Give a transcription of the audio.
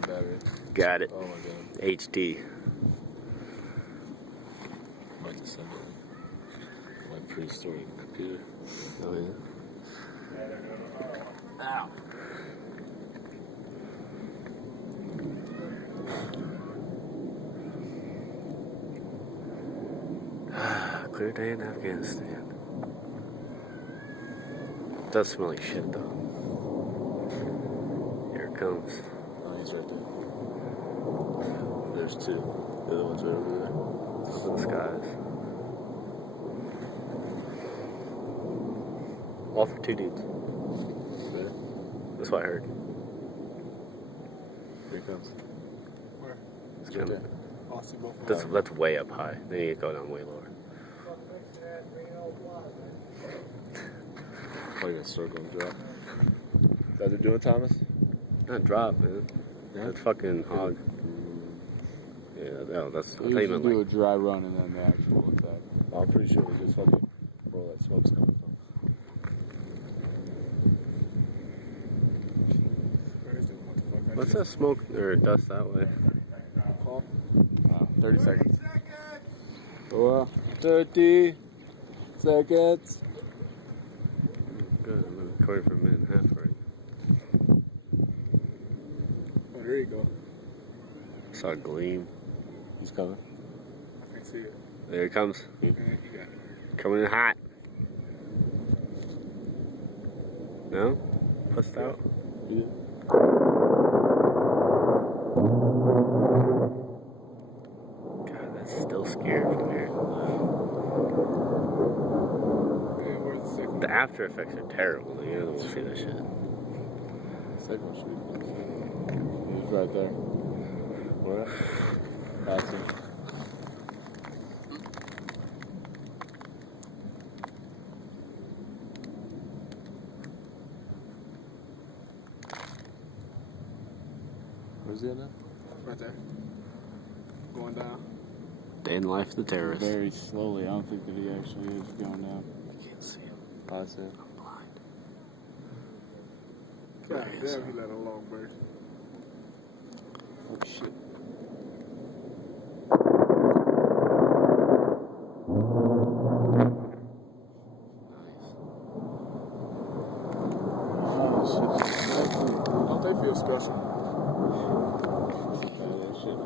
battery. Got it. Oh my god. HT. Might just send it. My prehistoric computer. Oh yeah. Ow. Clear day in Afghanistan. Does smell like shit though. Here it comes. Oh, he's right there. There's two. The other one's right over there. Up in the skies. All for 2 dudes. Ready? That's what I heard. Here it comes. Where? It's Right gonna, there. I'll see both of them. that's way up high. They need to go down way lower. Oh, you're gonna circle and drop. Is that what they're doing, Thomas? Not drop, man. Yeah. That's fucking hog. Yeah, no, that's. I They thought you usually meant do like. a dry run and then the actual attack. I'm pretty sure they just fucking where all that smoke's coming from. What's that smoke or dust that way? Call? 30 seconds. 30 seconds. Good, I'm recording for a minute and a half already. Oh, there you go. Saw a gleam. He's coming. I can see it. There it comes. You got it. Coming in hot. No? Pussed out? Yeah. God, that's still scary from here. Yeah, where's the second? The after effects are terrible. You don't see that shit. Second street. He's right there. Where? That's him. Where's he at now? Right there. Going down. Day in the life of the terrorist. Very slowly. I don't think that he actually is going down. I can't see him. I see it. I'm blind. God There he is. damn, he let a long bird. Oh shit. Oh shit. Don't they feel special? Yeah, that shit.